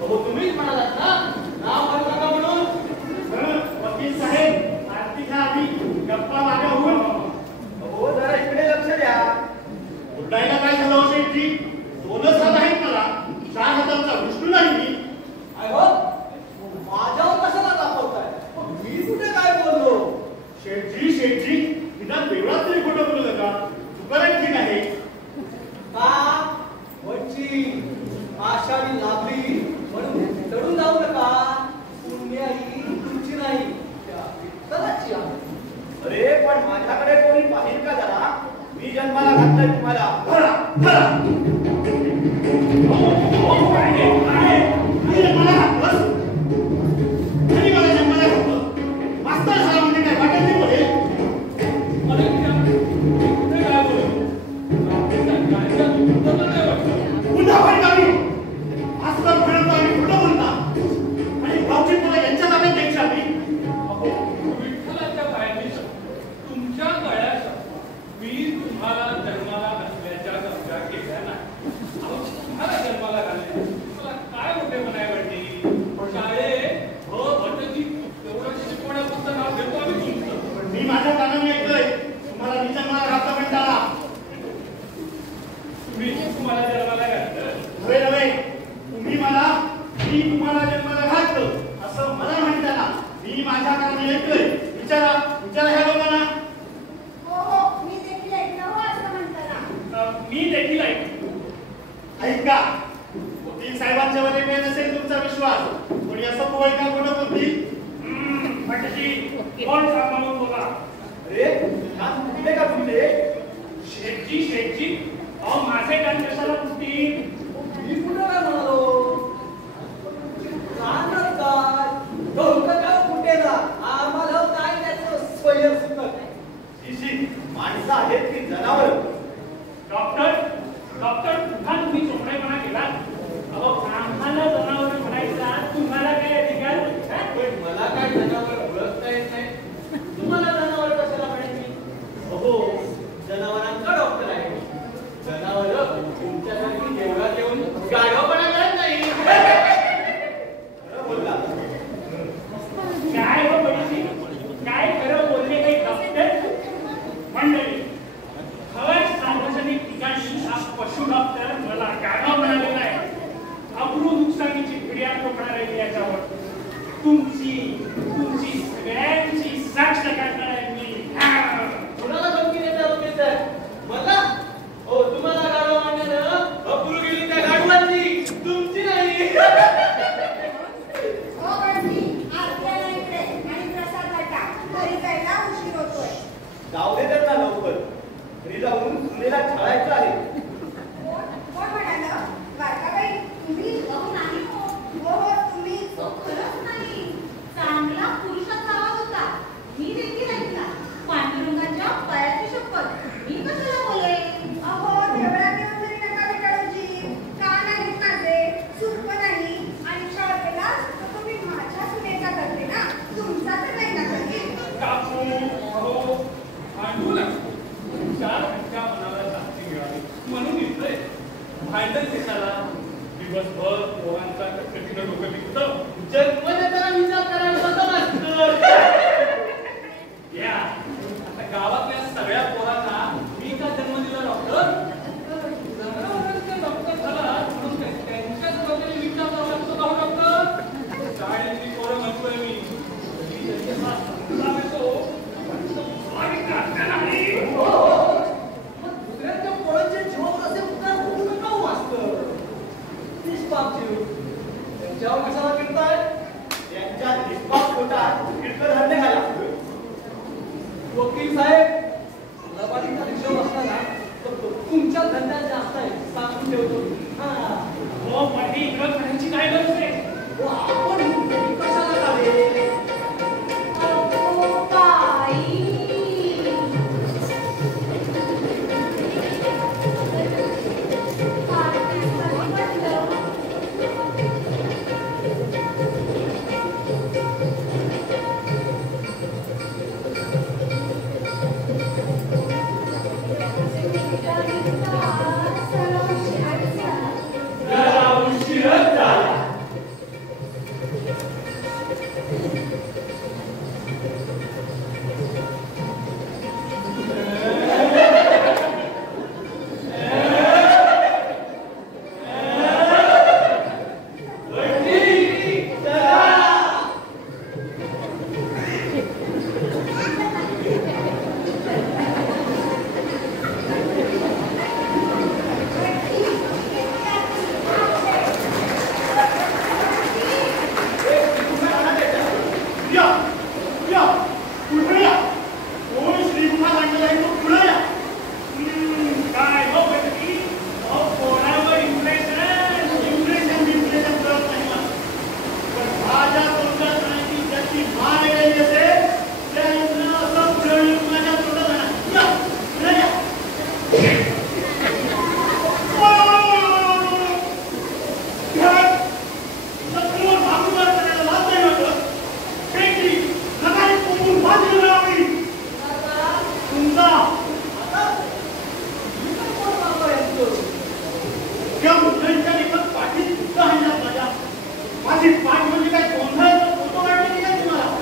हो तुम्हीच म्हणालात ना नाव मारू नका म्हणून. वकील साहेब आरतीच्या आधी गप्पा मागे होऊन हो जरा इकडे लक्ष द्या. उड्डायला काय झालं हो शेठजी? 2च हात आहेत मला, 4 हातांचा विष्णू नाही मी. हो माझ्यावर कशाला दाखवताय? मी कुठे काय बोललो? शेठजी निदान वेगळाच तरी खोटं बोलू नका. तुकाराम ठीक आहे का वंची आषाढी लाभली म्हणून चढून जाऊ नका. पुण्याई तुमची नाही त्याची आहे. अरे पण माझ्याकडे कोणी पाहिल का जरा? मी जन्माला घातलंय तुम्हाला. अशी पाठ म्हणजे काय गोंधळ फोटो वाटली काय तुम्हाला?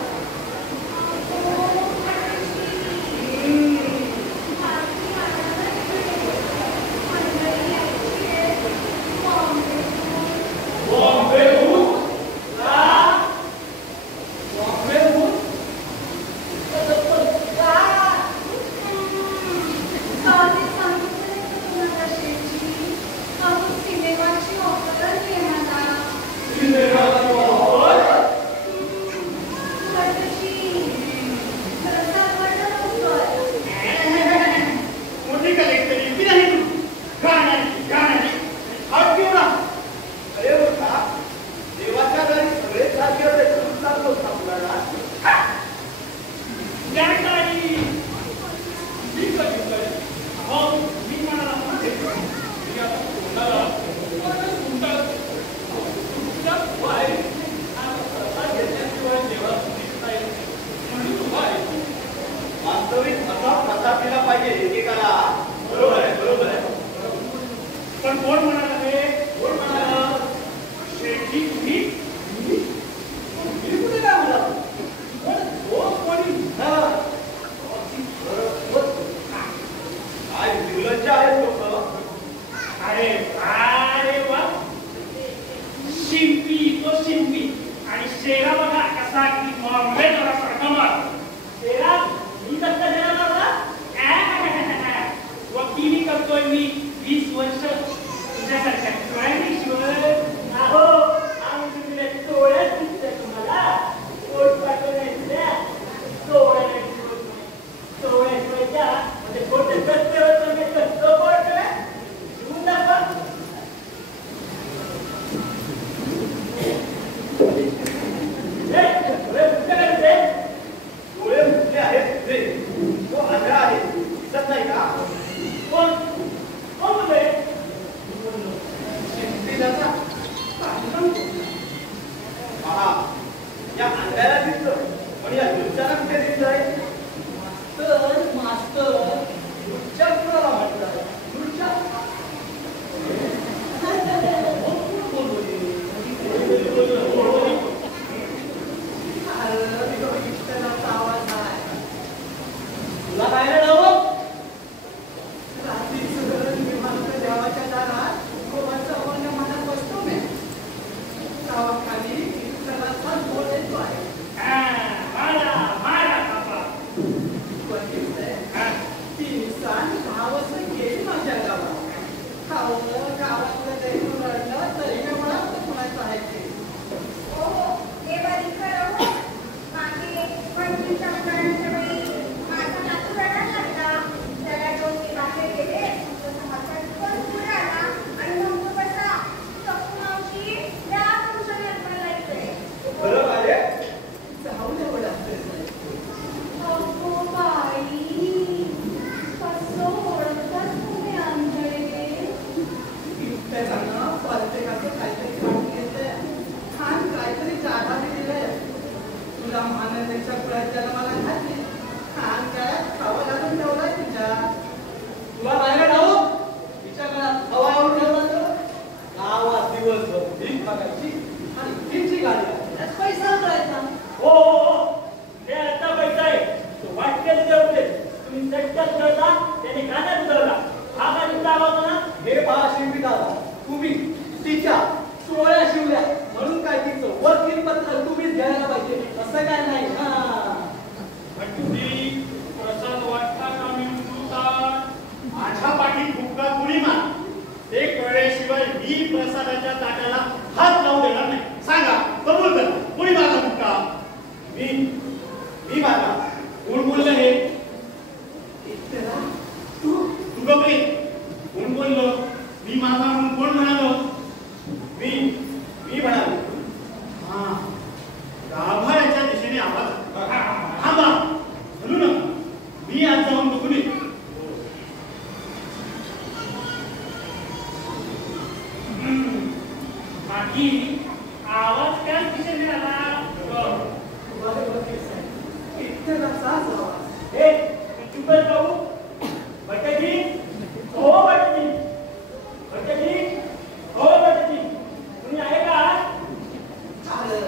अरे,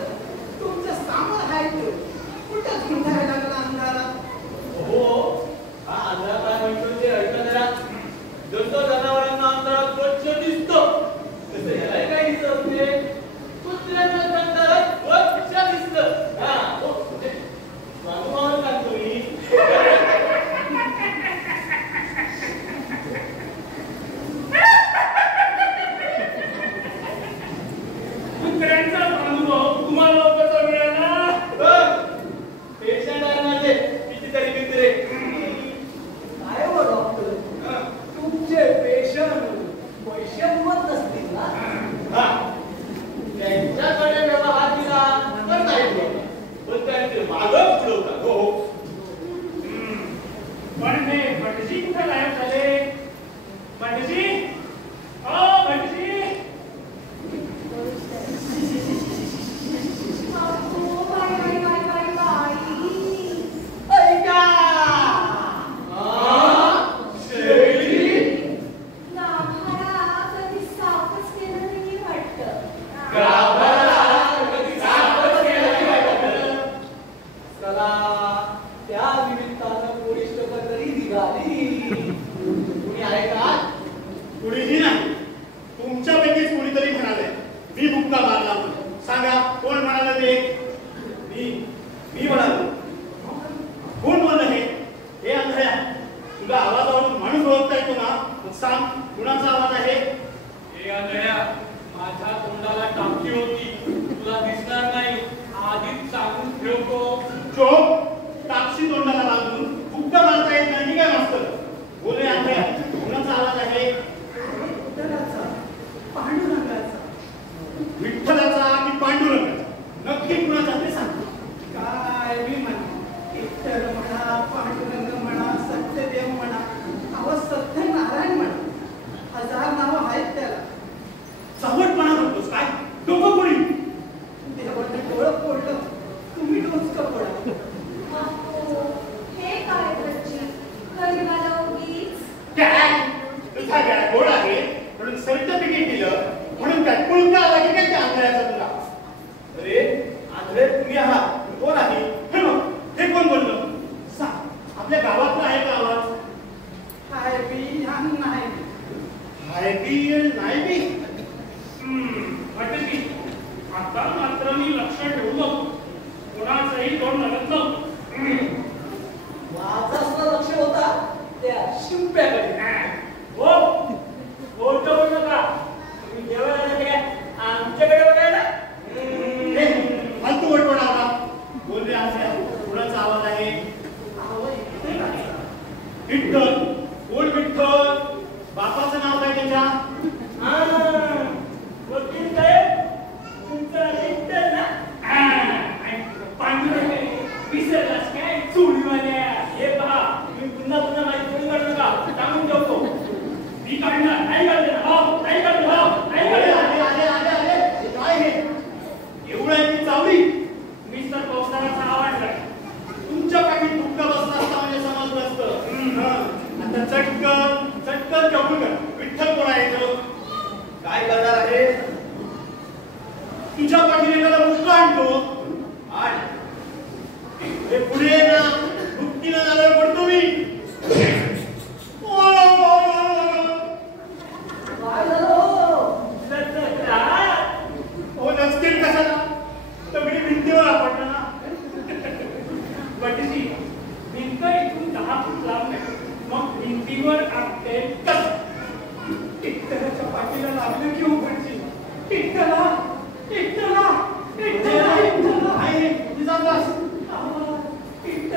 तुमचं सामान आहे ते. कुठं झुंडायला लागला अंधारात? हो हा अंधार काय म्हणतो ते ऐका जरा. जसं जनावरांना अंधारात स्वच्छ दिसतं तसं ह्यालाही काय दिसत नाही. कुत्र्यांना अंधारात स्वच्छ दिसतं. हा हो म्हणजे स्वानुभवानं सांगतो मी. कुत्र्यांचा अनुभव तुम्हाला कसा मिळाला? पेशंट आहे माझे कितीतरी मित्रे. काय हो डॉक्टर, तुमचे पेशंट वैश्यवत नसतील ना? हा त्यांच्याकडे व्यवहार दिला तर नाही ठेवला. पण त्यांचे मागं ठेवतात. हो पण हे भटजी कुठे गायब झाले? भटजी, ओ भटजी. ऐका, चला त्या निमित्तानं पोलीस लोक तरी निघाली. कुणी आहे का? कुणीही नाही. तुमच्यापैकीच कोणीतरी म्हणाले मी मुक्का मारला म्हणून. सांगा कोण म्हणाले ते? मी म्हणालो. कोण म्हणलं हे? हे अंधळ्या, तुला आवाजावरून माणूस ओळखता येतो ना? मग सांग कुणाचा आवाज आहे? हे अंधळ्या, माझ्या तोंडाला टाकी होती, तुला दिसणार नाही. आधीच सांगून ठेवतो. चोप, टापशी तोंडाला बांधून मुक्का मारता येत नाही काय मास्तर? बोले अंधळ्या, कुणाचा आवाज आहे? विठ्ठलाचा, पांडुरंगाचा. विठ्ठलाचा की पांडुरंगाचा? नक्की कुणाचा ते सांग. काय मी म्हणा, विठ्ठल म्हणा, पांडुरंग म्हणा, सत्यदेव म्हणा, अहो सत्यनारायण म्हणा, 1000 नावं आहेत त्याला. चवटपणा म्हणतोस काय? डोकं कोणी? देवाने डोळं फोडलं, तुम्ही डोचकं फोडा. काय? तुझा काय गोड आहे म्हणून सर्टिफिकेट दिलं म्हणून काय पुळका आला की काय त्या अंधळ्याचा तुला? अरे आंधळे तुम्ही आहात, कोण आहे? हे बघ, हे कोण बोललं? सांग, आपल्या गावातला आहे का आवाज? काय बी ह्यान नाही. हाय बी नाही बी. वाटते आता मात्र मी लक्ष ठेवलं, कोणाचंही तोंड लागत नव्हतं. माझा सुद्धा लक्ष होता त्या शिंप्याकडे. हो मोठं बोलू नका. तुम्ही जेवायला जाते काय आमच्याकडे बघायला? हे, फालतू वटवट आला. बोल रे अंधळ्या, कुणाचा आवाज आहे? अहो, इथे काय? विठ्ठल. कोण विठ्ठल? बापाचं नाव काय त्याच्या? वकील साहेब, तुमचा विठ्ठल ना? पांडुरंग विसरलास काय? चोळीवाल्या. हे पहा, तुम्ही पुन्हा पुन्हा माहिती कोणी काढू नका. सांगून ठेवतो. मी काढणार नाही काढणार. हो नाही काढणार. हो नाही अरे काढणार. अरे अरे अरे अरे, काय हे? एवढं आहे की चावली? मिस्टर पौसाराचा आवाज आहे. तुमच्या पाठीत दुःख बसला असता म्हणजे समजलं असतं. आता चटकन चटकन कबूल कर. विठ्ठल कोण आहे तो? काय करणार आहे? तुझ्या पाठीने त्याला मुक्का आणतो. आण. हे पुढे ये ना. दुःखीनं झालं पडतो मी. काय झालं हो? हो नसतील कशाला? दगडी भिंतीवर आपटलं ना. वाटते भिंत इथून 10 फूट लांब आहे. मग भिंतीवर आपटे कसं? विठ्ठलाच्या पाठीला लागलं की उघडची. विठ्ठला, विठ्ठला, विठ्ठला, विठ्ठला. आहे, तुझा दास. आवाज, विठ्ठल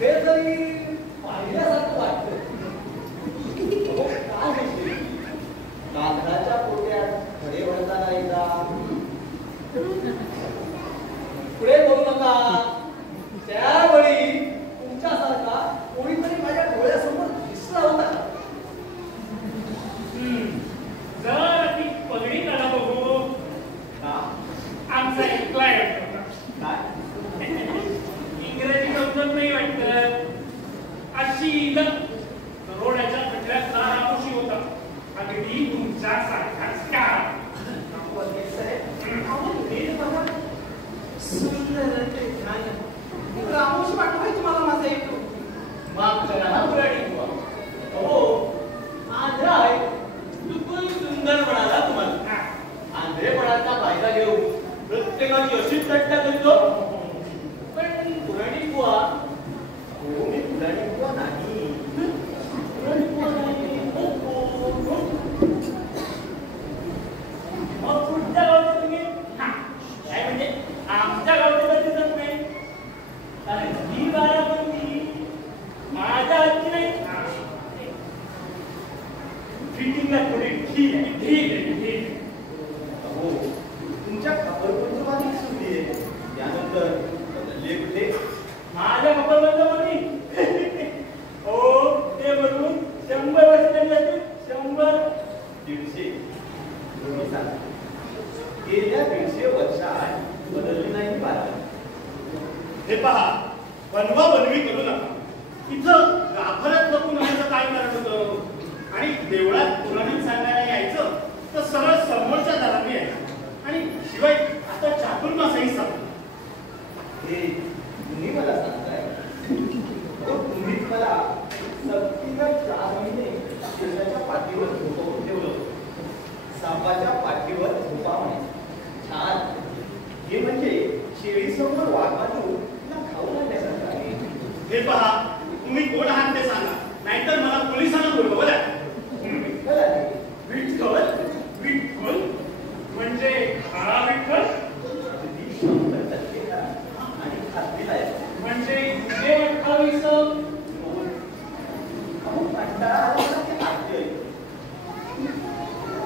हे तरी पाहिल्यासारखं वाटतं. अहो, काय म्हणजे कागदाच्या पोट्यात खडे भरताना एकदा पुढे बोलू नका. त्यावेळी तुमच्यासारखा कोणीतरी माझ्या डोळ्यासमोर दिसला होता. जर ती पगडी करा बघू. आमचा ऐकलाय इंग्रजी समजत नाही वाटत. अशी करोड्याच्या खटऱ्यातला रामोशी होता. अगदी तुमच्या सारखाच का. सुंदर ते ध्यान. रामोशी वाटतोय तुम्हाला माझा एक माफ करा हा पुराणी बुवा. अहो आंध्र आहे चुकून सुंदर म्हणाला तुम्हाला. आंध्रेपणाचा फायदा घेऊन प्रत्येकाची अशीच चर्चा करतो. पण पुराणी बुवा हो, मी पुराणी बुवा नाही. पुराणी बुवा नाही. मग पुढच्या गावचे तुम्ही काय म्हणजे आमच्या गावचे तर दिसत नाही. कारण ही बारामती माझ्या हातची नाही. फिटिंगला थोडी ढील आहे. हो, तुमच्या खबरपत्रवादी सुद्धी आहे. त्यानंतर बदलले कुठे? माझ्या खबरमध्ये हो ते म्हणून 100 वर्ष झाली. 100 150 तुम्ही सांगा. गेल्या 150 वर्षात बदलली नाही बारामती. हे पहा, बनवा बनवी करू नका. इथं गाभाऱ्यात लपून राहायचं काय कारण होतं? आणि देवळात पुराण सांगायला यायचं तर सरळ समोरच्या दाराने यायचं. आणि शिवाय आता चातुर्मासही सांग. हे तुम्ही मला सांगताय. हो, तुम्हीच मला सक्तीनं 4 महिने शेणाच्या पाठीवर झोपवून ठेवलं. सापाच्या पाठीवर झोपा म्हणे. छान. हे म्हणजे शेळीसमोर वाघ बांधून ना खाऊ घालण्यासारखं आहे. हे पहा, तुम्ही कोण आहात ते सांगा, नाहीतर मला पोलिसांना बोलवा. बरं विठ्ठल आहे. विठ्ठल म्हणजे खरा विठ्ठल. अगदी 100% खरा आणि खात्रीलायक. म्हणजे जे 28 अहो, कंटाळा आला मला ते ऐकतोय.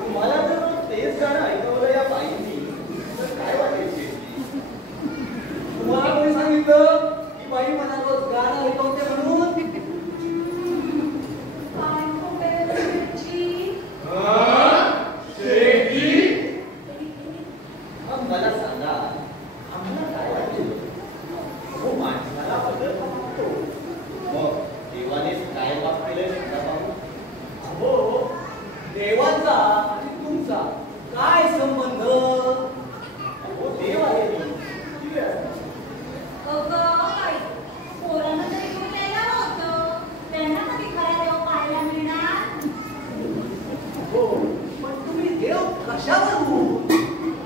तुम्हाला जर तेच गाणं ऐकवलं या बाईंनी तर काय वाटेल? तुम्हाला कोणी सांगितलं की बाई मला रोज गाणं ऐकवते म्हणून? मग मला सांगा, आम्हाला काय वाटेल? हो, माणसाला बदल वाटतो. मग देवानेच काय पाप केलं शकता बाबू? हो, देवाचा आणि तुमचा काय संबंध? हो, देव आहे मी. किती वेळा सांगू? हो, पण तुम्ही देव कशावर हो?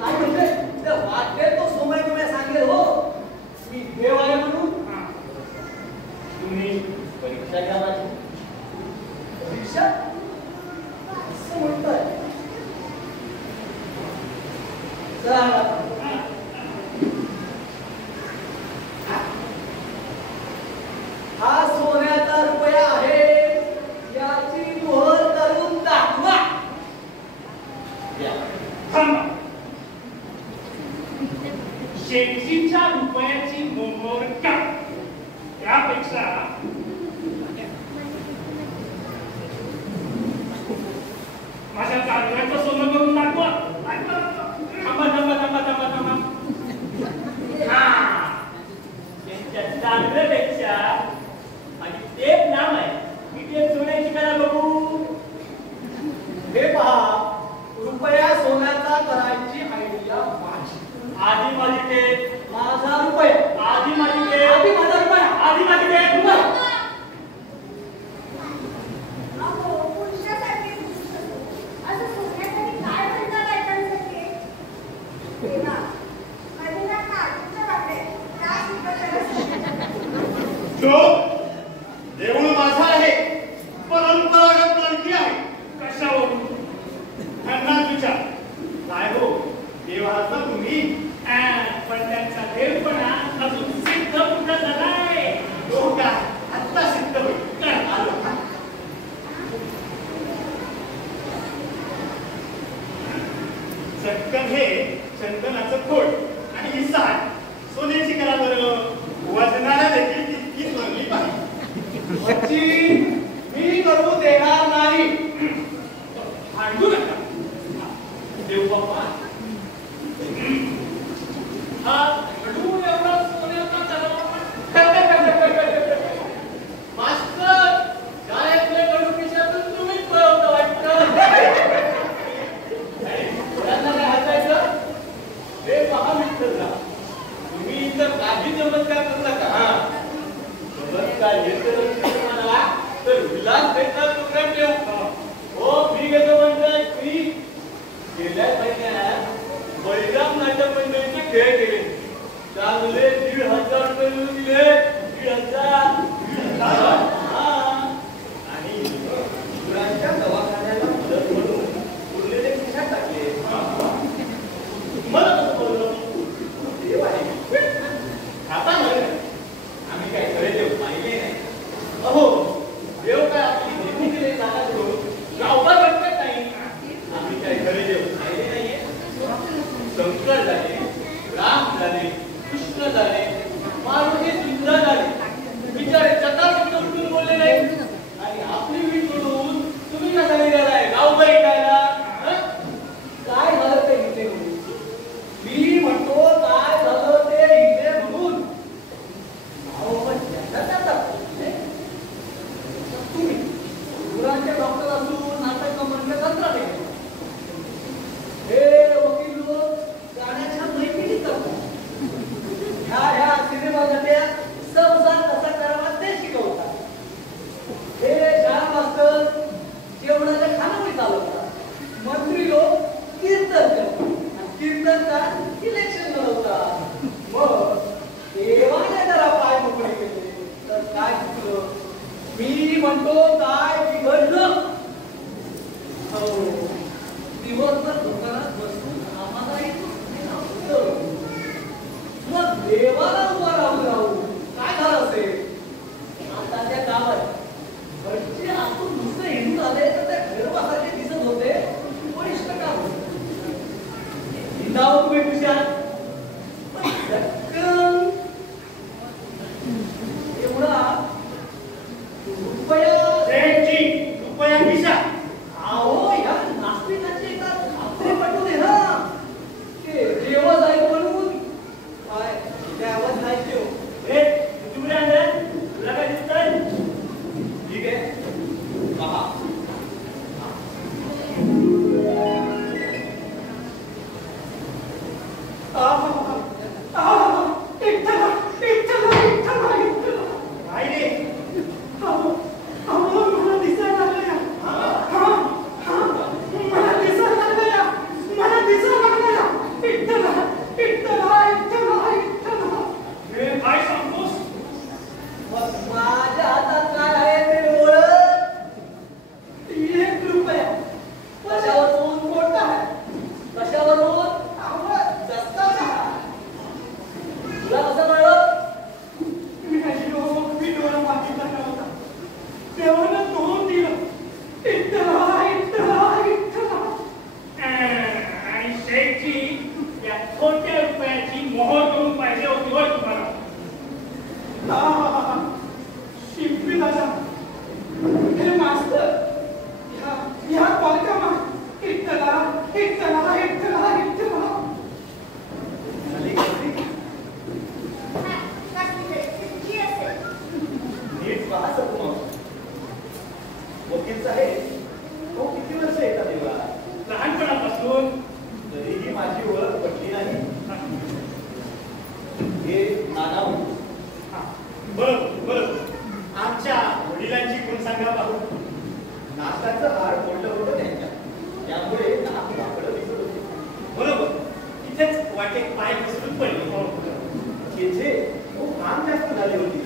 काय म्हणजे त्या वाटेल तो सोमय तुम्हाला सांगेल हो मी देव आहे म्हणून. तुम्ही परीक्षा घ्या माझी. परीक्षा असं म्हणताय? चला, हा सोन्याचा रुपया आहे, याची मोहर करून दाखवा. शेतीच्या रुपयाची मोहर का? त्यापेक्षा माझ्या चांगल्याचं सोनं करून दाखवा. थांबा थांबा थांबा थांबा थांबा. त्यांच्या चांगल्यापेक्षा आणि तेच नाव आहे मी ते सोन्याची करा बघू. हे पहा, रुपया सोन्याचा करायची आयडिया माझी. आधी माझी ते माझा रुपया. आधी माझी ते आधी माझा रुपया. आधी माझी ते रुपया. देऊळ माझा आहे, परंपरागत मालकी आहे. कशावरून? त्यांनाच विचार. काय हो, देव आहात ना तुम्ही? पण त्यांचा देवपणा अजून सिद्ध कुठं झालाय? हो का? बच्ची मी करू देणार नाही. भांडू नका देव बाप्पा. हा खडू एवढा सोन्याचा मास्तर शाळेतले कडू खिशातून तुम्हीच पळवता वाटतं. मुलांना काय हसायचं? हे पहा मित्रला, तुम्ही इथं काही चमत्कार करू नका. हा चमत्कार येतो मला तर विलास भेटणार प्रोग्राम ठेवू. हो फ्री घेतो म्हणताय फ्री. गेल्या महिन्यात बळीराम नाट्य मंडळीचे खेळ केले. चांगले 1,500 रुपये मिळून दिले. 1,500 आणि मुलांच्या दवाखान्याला मदत म्हणून उरलेले खिशात टाकले. मला कसं बोललो देव आहे. आता आम्ही काय खरे देव पाहिले नाही. अहो देव काय आपली नेहमी केले जागा सोडून गावभर भटकत नाही. आम्ही काय खरे देव पाहिले नाहीये. शंकर झाले, राम झाले, कृष्ण झाले, मारुती सुंदर झाले. बिचारे चटापट उठून बोलले नाही. आणि आपली वीट सोडून तुम्ही कसा निघालाय गावभर ऐकायला? काय झालं ते इथे म्हणून? मी म्हणतो काय झालं ते इथे म्हणून. तुम्ही मुलांचे डॉक्टर असून नाटक म्हणलं तंत्र नाही. हे वकील लोक गाण्याच्या मैफिली करतात. ह्या सिनेमामध्ये संसार कसा करावा ते शिकवतात. हे शाळा मास्तर जेवणाच्या खानावळी चालवतात. मंत्री लोक कीर्तन करतात. कीर्तनकार इलेक्शन लढवतात. मग देवाने जरा पाय मोकळे केले तर काय चुकलं? मी म्हणतो काय बिघडलं? हो दिवसभर दुकानात बसून आम्हालाही मग देवाला उभा राहू काय झालं असेल? आता त्या गावात घरचे आतून नुसते हिंदू आले तर त्या घरवासाचे दिसत होते. वरिष्ठ का नाव तुम्ही खुशाल एवढा रुपया खिशा. अहो या नास्तिकाची एका खात्री पटू दे ना. ते देव जाईल म्हणून काय देवच जायचे. ए तू कुठे आणलं? तुला काय दिसतंय? ठीक आहे पहा. काय रे? काय सांगतोस? माझ्या हातात काय आहे ते ओळख. 1 रुपया कशावरून मोठा आहे, कशावरून जास्त आहे. तुला कसं कळलं? मी डोळा मागितला नव्हता. देवानं तोंड दिलं. इतला आणि शेठची या छोट्या रुपयाची मोहर करून पाहिजे होती होय तुम्हाला. शिंपी दादा हे मास्तर ह्या पालकामा इतला नीट पहा सगळं. वकील साहेब तो किती वर्ष येतात तेव्हा? लहानपणापासून. तरीही माझी ओळख पटली नाही. हे नानाव बरोबर. आमच्या वडिलांची कोण सांगा पाहू. नाकाचं हाड मोडलं होतं त्यांच्या. त्यामुळे नाक वाकडं दिसत होते. बरोबर. इथेच वाटेत पाय घसरून पडले. तिथे खूप काम जास्त झाली होती.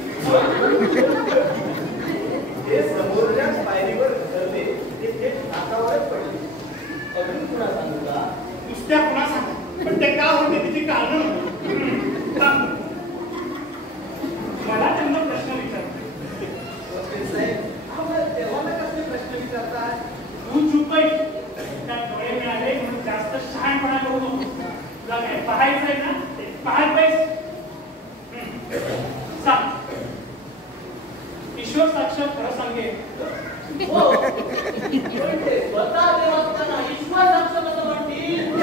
ते समोरच्याच पायरीवर घसरले. ते थेट नाकावरच पडले. अजून पुन्हा सांगू का? नुसत्या पुन्हा सांगा. पण ते का होते तिची कारणं मला त्यांना प्रश्न विचारतो. वकील साहेब देवाला कसले प्रश्न विचारतात? तू चुप आहे. त्या डोळे मिळाले म्हणून जास्त शहाणपणा करू नको. तुला काय पाहायचंय ना ते पाहायला पाहिजे. सांग ईश्वर साक्षात खरं सांगेन. हो पण ते स्वतः देव असताना ईश्वर साक्षात असं म्हणतील.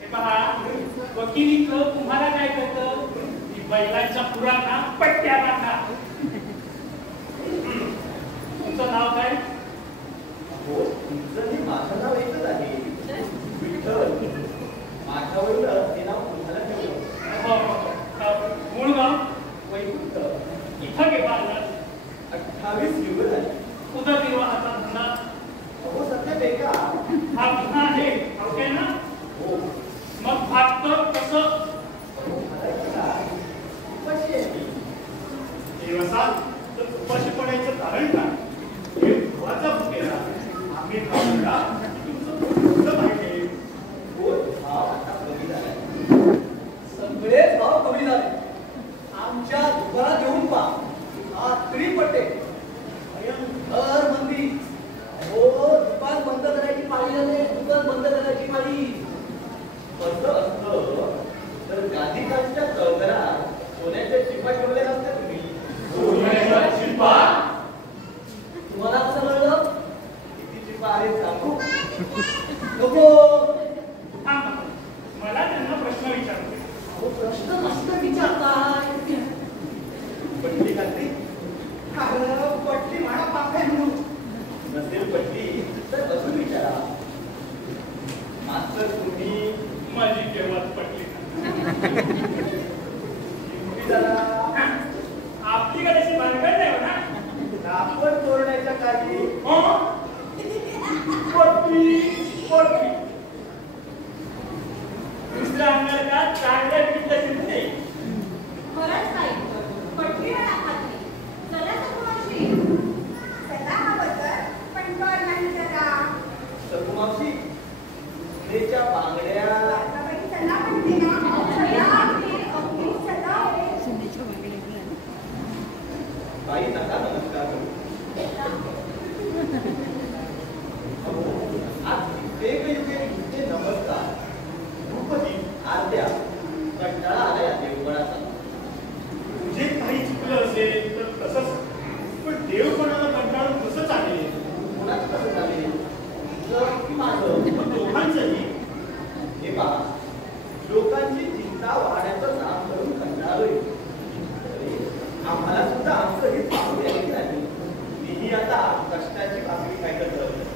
हे पहा, वकिलीचं तुम्हाला काय कळतं की बैलांच्या पुरांना पट्ट्या बांधा. तुमचं नाव काय? हो तुमचं हे माझं नाव एकच आहे, विठ्ठल. माझ्यावरून ते नाव तुम्हाला ठेवलं. मूळ गाव वैकुंठ. इथं केव्हा आलं? 28 युग झाली. उदरनिर्वाहाचा धंदा अहो सध्या बेकार. हा गुन्हा आहे, ओके ना? हो मग भागतं कसं? करायचं काय? उपाशी आहे मी. देव असाल तर उपाशी पडायचं कारण काय? हे देवाचा भुकेला आम्ही खाऊला तुमचं पाहिजे. हो भाव आता कमी झालाय. सगळेच भाव कमी झाले. आमच्या दुकानात येऊन पहा, खात्री पडते. भयंकर मंदी. हो दुकान बंद करायची पाळी झाली, दुकान बंद करायची पाळी. कसं असतं तर गांधीकांच्या तळघरात सोन्याच्या चिपा ठेवल्या असतात तुम्ही. सोन्याच्या चिपा? तुम्हाला कसं कळलं? किती चिपा आहेत सांगू? नको. थांबा, मला त्यांना प्रश्न विचारते. अहो, प्रश्न मस्त विचारताय. पटली खात्री? अगं पट्टी म्हणा पापे म्हणून. नसेल पटली तर अजून विचारा. मास्तर तुम्ही माझी केव्हाच पटली नाही. जरा आपली काय तशी भानगड नाही हो ना? आपण तोरण्याच्या काही हो? पटली पटली. दुसऱ्या अंगाला चांगल्या पिठलं शिंदे. खरंच नाही पटली म्हणा खात्री. चला सगुमावशी. चला हा बद्दल पण कर नाही जरा. सकुमावशी नेच्या बांगड्या बाई चला म्हणते ना. चला अगदी अगदी चला. बाई नका नमस्कार करू. अहो, आज ते नमस्कार भूपती आरत्या कंटाळा आला या देवगणाचा. तुझे काही चुकलं असेल तर तसंच, पण देव कोणाला कंटाळून कसं चालेल? कोणाचं कसं झाले? तुमचं की माझं? मग दोघांचंही. हे पहा, लोकांची चिंता वाढण्याचं काम करून कंटाळलोय. अरे, आम्हाला सुद्धा आमचं हे पाहू द्यायची नाही. मीही आता कष्टाची भाकरी खायचं ठरवलं.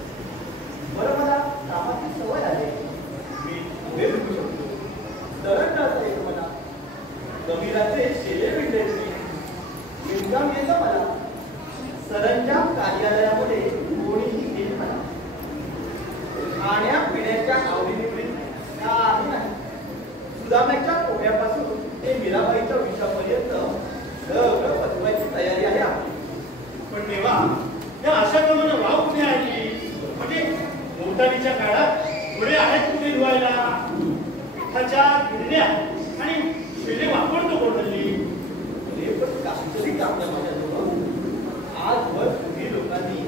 बरं मला कामाची सवय आहे. मी पुढे विकू शकतो. दळण टाळता येतं मला. कबीराचे शेले विंडायचे. विणकाम येतं मला. सरंजाम कार्यालयामध्ये कोणीही घेईल मला. खाण्यापिण्याच्या आवडीनिवडीत काही नाही. सुदाम्याच्या पोह्यापासून ते मीराबाईच्या विषापर्यंत सगळं पचवायची तयारी आहे आपली. पण तेव्हा या अशा प्रमाणे वाव कुठे आली? म्हणजे मोटारीच्या काळात घोडे आहेत कुठे धुवायला? पिठाच्या गिरण्या आणि शेले वापरतो कोणतरी. हे पण काहीतरी काम नाही माझ्याजवळ. आजवर तुम्ही लोकांनी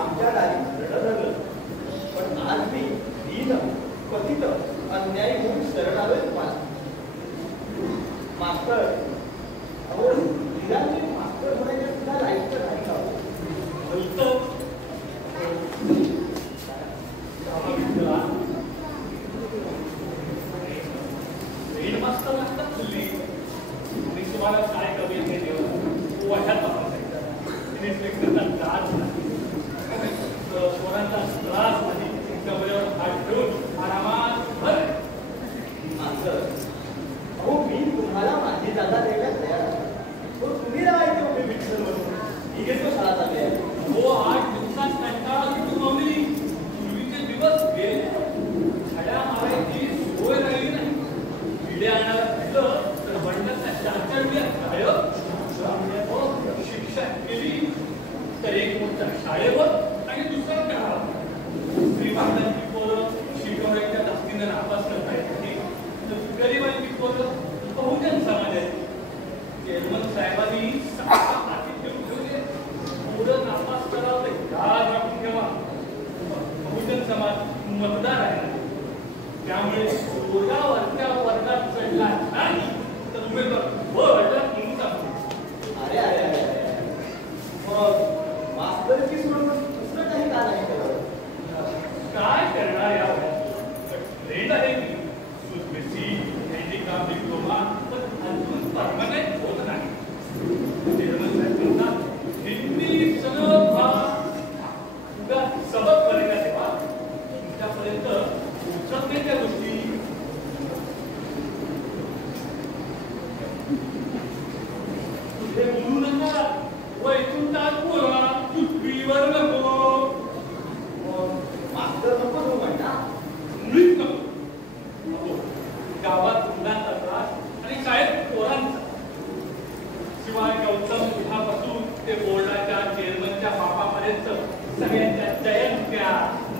आमच्या दारी रडलं, पण आज मी दीन पतित अन्यायी होऊन शरण आलोय तुम्हाला. मास्तर अहो वीरांचे मास्तर होण्याच्या सुद्धा लायक नाही का? बोलतो मस्त मस्त फुलली. मी तुम्हाला काय कमी हे देव वाढत पोरांचा त्रास नाही. कमरेवर हात ठेवून आरामात भर. मास्तर अहो मी तुम्हाला माझी जागा द्यायला तयार आहे. तो तुम्ही राहायचे उभे विठ्ठल म्हणून. ही घेतो शाळा चालली आहे. हो 8 दिवसात कंटाळा तुम्ही पूर्वीचे दिवस गेले. छड्या मारायची सोय राहिली नाही. विडे आणायला भेटलं तर बंडाच्या 4-4 विड्या गायब. शिक्षा केली तर एक मोठ्या शाळेवर आणि दुसरा गावावर. श्रीमंतांची पोरं शिकवण्याच्या जास्तीने नापास करता येते, तर गरिबांची पोरं बहुजन समाजाची. चेअरमन साहेबांनी हाती ठेवून ठेवले. पोरं नापास करावं सबक करण्यात तेव्हा तुमच्यापर्यंत पोहोचत नाही त्या गोष्टी. तुझे बोलू नका, वैकुंठात बोला, पृथ्वीवर नको. मास्तर नको तो म्हणता. मुळीच नको. गावात मुलांचा त्रास आणि शाळेत पोरांचा. शिवाय गौतम बुद्धापासून ते बोर्डाच्या चेअरमनच्या बापापर्यंत सगळ्यांच्या जयंत्या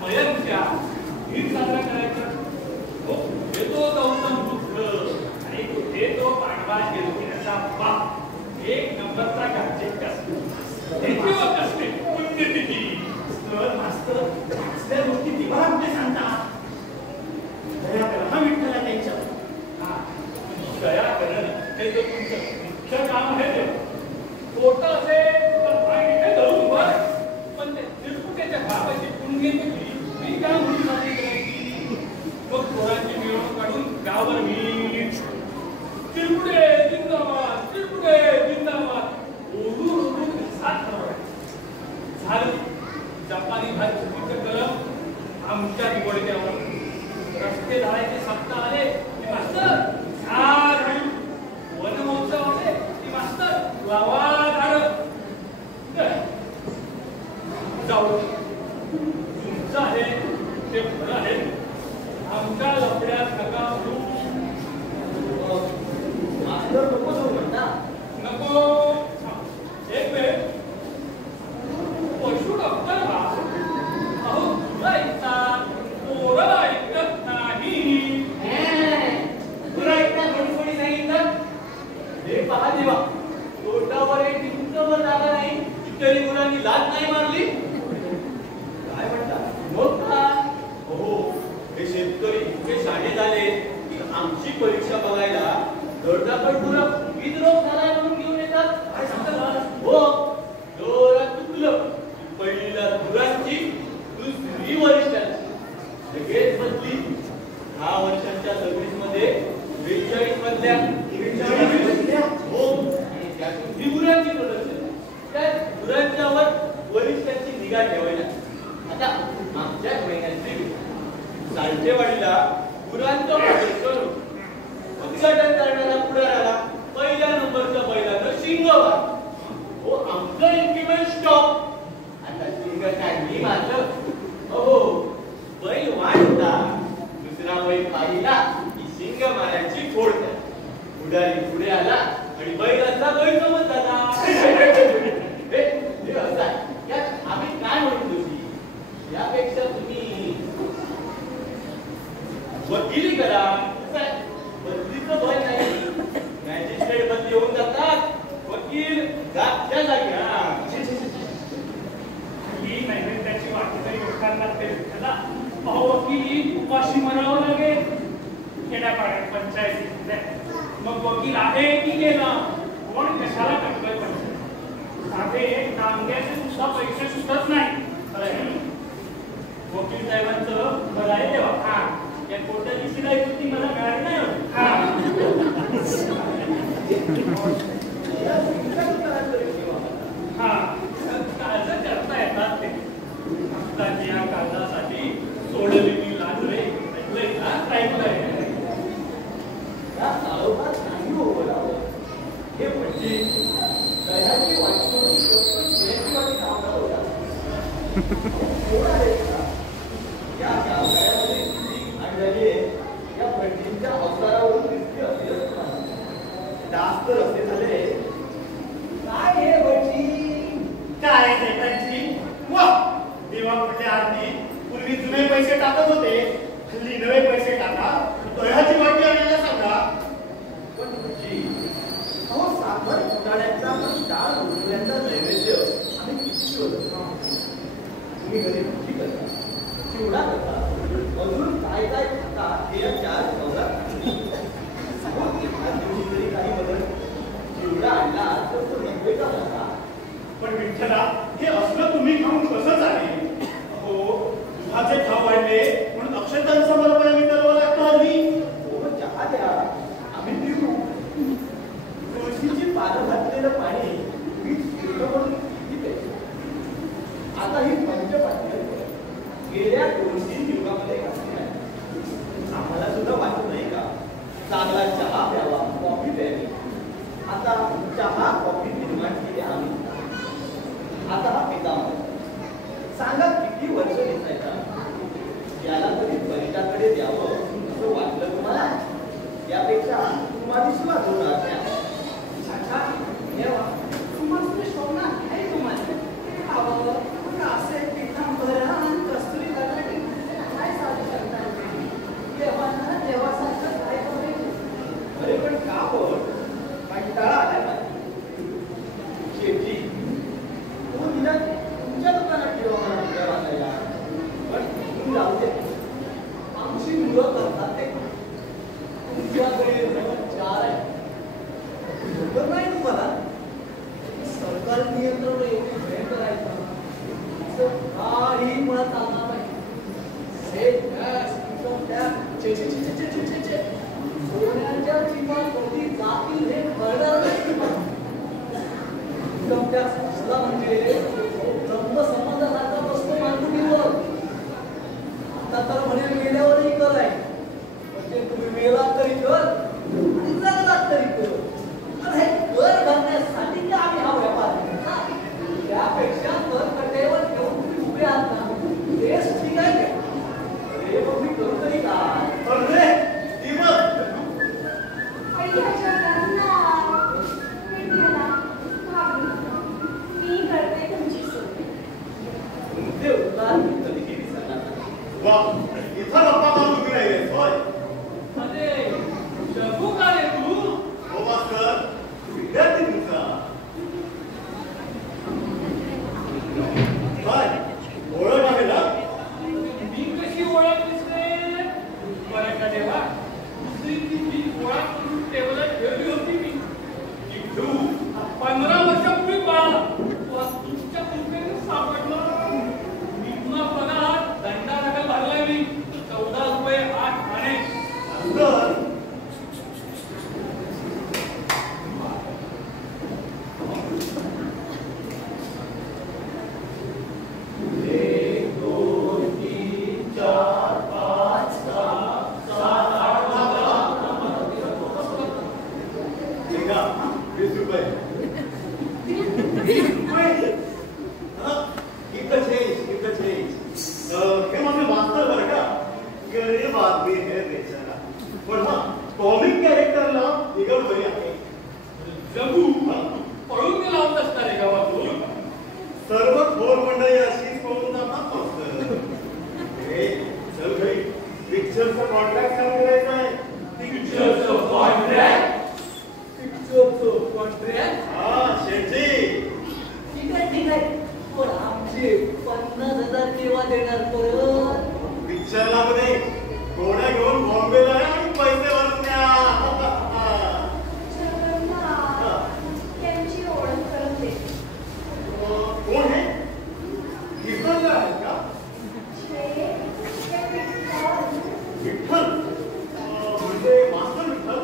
मयंत्या ही साजरा करायचा. तो गौतम बुद्ध आणि कुठे तो पांडवा शिरकेचा बाप एक नंबरचा गाजेट असते पुण्यतिथी. मास्तर असल्या गोष्टी दिवाळा कुठे सांगतात. दया करा हा विठ्ठला त्यांच्या. दया करणं हे तर तुमचं मुख्य काम आहे. ते पोटा असेल तर पाय इथे धरून वर, पण ते तिरपुट्याच्या भावाची पुण्यतिथी मी काय म्हणून साजरी करायची. मग पोरांची मिरवणूक काढून गावावर मी तिरपुटे जिंदाबाद, तिरपुटे जिंदाबाद ओढून ओढून साथ झालं. जपानी भात चुकीचं गरम आमच्या निवडक्यावर रस्ते धारायचे सत्ता आले की मास्तर झाड, वनमहोत्सव आले की मास्तर लावा झाड. जाऊ तुमचं आहे ते खरं आहे. आमच्या लफड्यात नका पडू. मास्तर नको तो म्हणता. नको. एक वेळ पशु डॉक्टर हा अहो तुला ऐकतात, पोरं ऐकत नाही. तुला एकदा कोणी सांगितलं. हे पहा देवा, तोंडावर एक इंचवर जागा नाही तरी मुलांनी लाज नाही मारली. काय म्हणता मग का. हो हे शेतकरी इतके शाणे झाले की आमची परीक्षा बघायला दर्दाकड पुरं विद्रोह झालाय म्हणून घेऊन येतात. काय सांगतात. हो जोरात चुकलं की पहिलीला दुरांची, दुसरी वरिष्ठांची. लगेच बदली. 10 वर्षांच्या सर्व्हिस मध्ये 42 मधल्या हो आणि त्यातून विगुरांची प्रदर्शन. त्या गुरांच्यावर वरिष्ठांची निगा ठेवायला. आता मागच्याच महिन्यात सालटेवाडीला गुरांचं प्रदर्शन उद्घाटन करणारा पुढाऱ्याला पहिल्या नंबरच्या बैलानं शिंग वाढ. हो आमचं इन्क्रिमेंट स्टॉप. आता शिंग काय मी माझं. अहो बैल वाढ होता, दुसरा बैल पाहिला की शिंग मारायची फोड द्या. पुढारी पुढे आला आणि बैलाचा गैरसमज झाला. यात आम्ही काय म्हणतो की यापेक्षा तुम्ही वकिली करा. बदलीचं भय नाही. मॅजिस्ट्रेट बदली होऊन जातात, वकील जागच्या जागी. ही नैवेद्याची वाटी तरी लोकांना ते त्याला अहो वकील उपाशी मरावं लागेल. खेड्यापाड्यात पंचायत मग वकील आहे की गेला कोण कशाला टाकतोय. साधे कामग्याचे सुद्धा पैसे सुटत नाही. वकील साहेबांचं बरं आहे तेव्हा. हा या कोर्टाची शिलाई होती मला मिळाली नाही. हा काळज करता येतात ते. हक्काची या काळजासाठी सोडलेली लाजरे ऐकलंय ना. ऐकलंय या सारोबात नाही बोलावं. हे म्हणजे दह्याची वाटणी वाटी नावला होता. या गावगाड्यामध्ये किती आणलेले या भटजींच्या अवतारावरून दिसते असेलच मला. जास्त रस्ते झाले. काय हे भटजी काय देतांची वा देवा कुठल्या आरती. पूर्वी जुने पैसे टाकत होते, हल्ली नवे पैसे टाका. दह्याची वाटी आणायला सांगा. पण भटजी अहो साखर फुटाण्याचा डाळ उरल्याचा नैवेद्य आम्ही किती शोधतो. तुम्ही घरी भजी करता, चिवडा करता, अजून काय काय खाता हे या 4 चौघात. एखाद दिवशी तरी काही बदल. चिवडा आणला तर तो नैवेद्य होता. पण विठ्ठला हे असलं तुम्ही खाऊन कसं चालेल. हो दुधाचे भाव वाढले म्हणून अक्षतांचा मला परिणाम करावा लागतो. हल्ली हो चहा द्या आम्ही पिऊ. तुळशीची पानं घातलेलं पाणी जल नियंत्रण एवढी भयंकर आहे का? काही मुळात चालणार नाही. हे सोन्याच्या चिपा कधी जातील हे कळणार नाही. त्या संस्था म्हणजे ब्रह्म संबंधासारखा बसतो मानकुटीवर. आता तर म्हणे मेल्यावरही कर आहे. म्हणजे तुम्ही मेलात तरी कर आणि जगलात तरी कर. तर हे कर घालण्यासाठी की आम्ही हा व्यापार करता. त्यापेक्षा कर कटेवर ठेवून तुम्ही उभे आहात ना, तेच ठीक आहे. अरे मग मी करू तरी काय? अरे दिवस मी करते तुमची सोय. ते उद्धार कधी केली सगळ्यांना. वा इथं गप्पा मारून उभी राहिलीस होय. अरे जगू का रे तू? हो मास्तर विद्यार्थी तुमचा काय ओळख आहे ना? मी कशी ओळखलीस रे? बरं का देवा, दुसरी ती मी ओळख करून टेबलात ठेवली होती मी. की तू 15 वर्षापूर्वी बाळा तुमच्या कृपेने सापडला. निम्मा पगार दंडादाखल भरलाय मी. 14 रुपये 8 आणे. तर ठीक आहे 20 रुपये. 20 रुपये keep the change. हे माझे मास्तर बरं का, गरीब आदमी है बेचारा. पण हा कॉमिक कॅरेक्टरला निगड बरी आहे. जगू पळून गेला होतास का रे गावातून? सर्व थोर मंडळी अशीच पळून जातात मास्तर. हे चल घरी पिक्चरचं कॉन्ट्रॅक्ट साईन करायचं आहे. पिक्चरचं कॉन्ट्रॅक्ट? पिक्चरचं कॉन्ट्रॅक्ट? हा शेठजी ठीक आहे. पण आमचे 50,000 केव्हा देणार परत? पिक्चरला मध्ये घोड्या घेऊन बॉम्बेला या आणि पैसे भरून द्या. त्यांची ओळख करून देते. कोण आहे? विठ्ठल आहे का? विठ्ठल म्हणजे मास्तर विठ्ठल.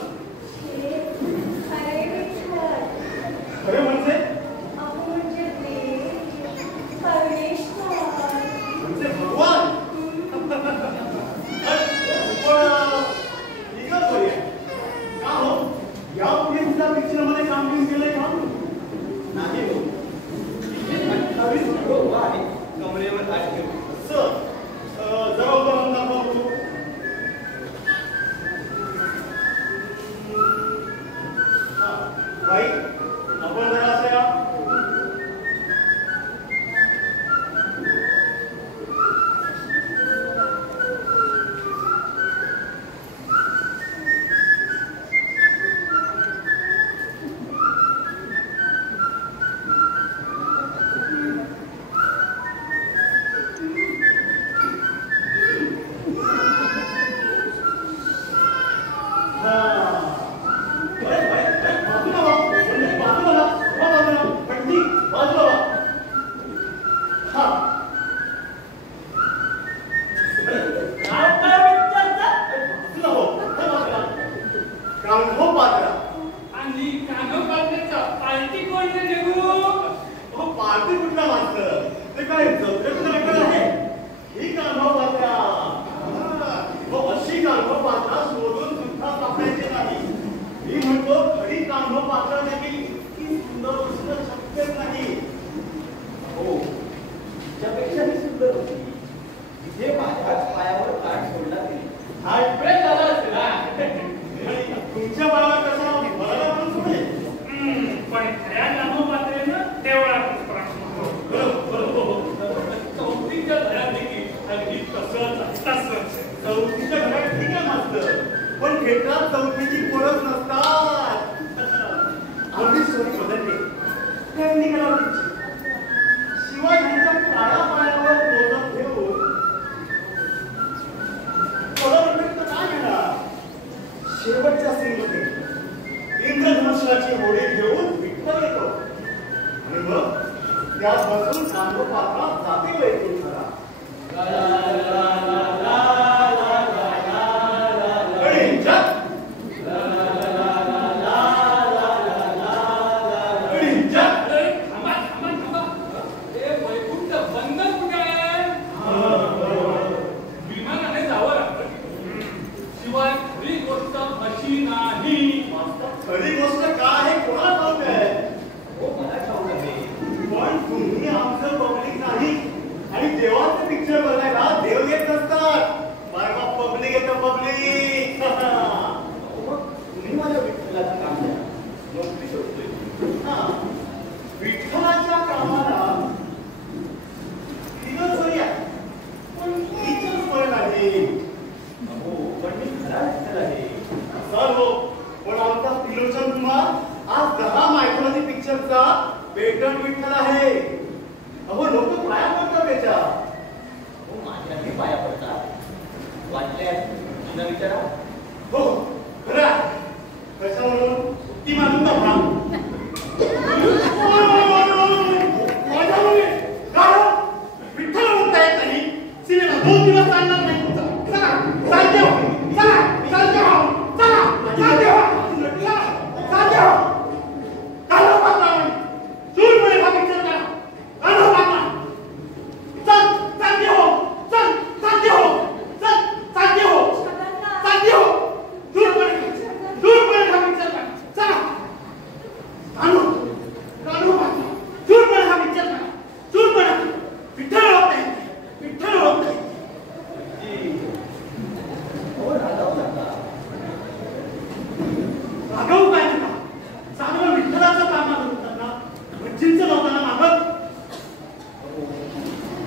खरे म्हणजे म्हणजे भगवान. पण निघत बरी आहे का हो? यापुढे तुझ्या पिक्चरमध्ये काम घेऊन केलंय का? नाही हो. 28 किलो आहे कमरेवर हात ठेवून. सर जरा उभं राहून दाखवा बघू. हा, बाई आपण जरा असं या. आणि कान्हो पात्राचा पार्टी कोण रे जगू? पार्टी कुठला मास्तर? ते काय जत्रेचं नाटक आहे? ही कान्हो पात्रा. अशी कान्हो पात्रा सोडून सुद्धा सापडायची नाही. मी म्हणतो खरी कान्हो पात्र देखील इतकी सुंदर असणं शक्यच नाही. हो त्यापेक्षा ही सुंदर होती. इथे माझ्याच पायावर काठ सोडला तिने. हार्ट ब्रेक झाला असेल ना? आणि तुमच्या बाळा कसा मला पण सोडेल. पण खऱ्या कान्हो पात्रेनं देवळातच प्रश्न. चौथीच्या घरात देखील अगदी तसंच. चौथीच्या घरात ठीक आहे मास्तर, पण खेळात चौथीची पोरच नसतात. आम्ही त्यात बसून सांगोपात्रा जाते वैकुंठाला. खरी गोष्ट काय आहे कोणाला ठाऊक आहे? हो मला ठाऊक आहे. पण तुम्ही आमचं पब्लिक नाही आणि देवाचे पिक्चर बघायला देव येत नसतात. बघा पब्लिक येतं पब्लिक. मग तुम्ही माझ्या विठ्ठलाचं काम द्या. नोकरी शोधतोय. विठ्ठलाच्या कामाला फिरसोया पण हीच फळ आहे. हो पण मी खरा विठ्ठल आहे. सर्व पण आमचा त्रिलोचन कुमार आज 10 मायथॉलॉजी पिक्चरचा पेटंट विठ्ठल आहे. अहो लोक पाया पडतात त्याच्या. हो माझ्याही पाया पडतात. वाटल्यास तुला विचारा. हो खरं आहे. कशावरून ती मानून टाका. विठ्ठल म्हणता येत नाही. सिनेमा 2 दिवस चालणार नाही तुमचा. चला चालते हो. चला चालते हो. चला चालते हो. चालते हो. काढो पाकळा. सूरपणे हा पिक्चर करा. काढो पाकळा. चल चालते हो. चल चालते हो. चल चालते हो. चालते हो. सूरपणे हा पिक्चर करा. चला काढो काढो पाकळा. सूरपणे हा पिक्चर करा. सूरपणे विठ्ठल होत नाही. विठ्ठल होत नाही. हो रागावू नका. रागावू काय नका. चांगलं विठ्ठलाचं काम करताना भटजींचं लावताना मागत.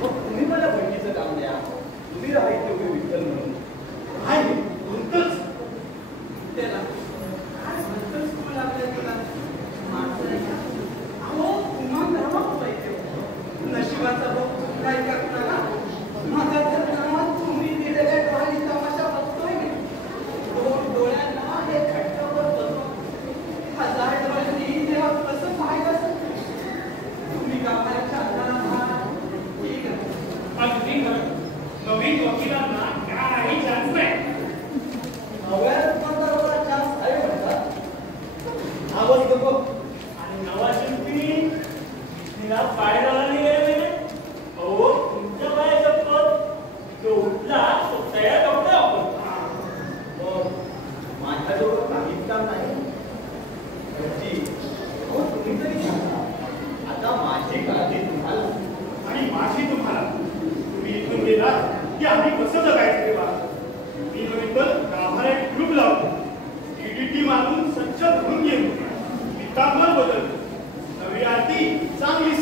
मग तुम्ही मला बहिणीचं काम द्या. तुम्ही राहायचे तेवढे विठ्ठल म्हणून. काय म्हणतोच त्याला काय म्हणतोस तू लागल्या तुला माणसाला. अहो पुन्हा करावं पाहिजे. नशिबाचा बघ काय करताना माझ्या धरणात तुम्ही दिलेल्या डोळ्यांनी तमाशा बघतोय मी. 2 डोळ्यांना हे खट्टावर बसवून 1000 डोळ्यांनी तेव्हा कसं पाहिलं असेल. तुम्ही गावाच्या अंधारात आहात. ठीक आहे. अगदी खरं. नवीन वकिलांना काही चान्स नाही. नव्या दुकानदाराला चान्स आहे म्हणतात. आवाज नको. आणि नवा शिल्पी तिला पाय लावली गेले. अहो तुमच्या पायाचा पद जो उठला तो तयार कपडा आपण. मग माझ्याजवळ काहीच काम नाही. भटजी, अहो तुम्ही तरी सांगा. आता माझी काळजी तुम्हाला आणि माझी तुम्हाला. तुम्ही इथून गेलात की आम्ही कसं जगायचं तेव्हा. मी बरोबर गाभाऱ्यात ग्रुप लावतो. ईडीटी मारून सच्च भरून घेऊ. पितांबर बदलतो. नवी आरती चांगली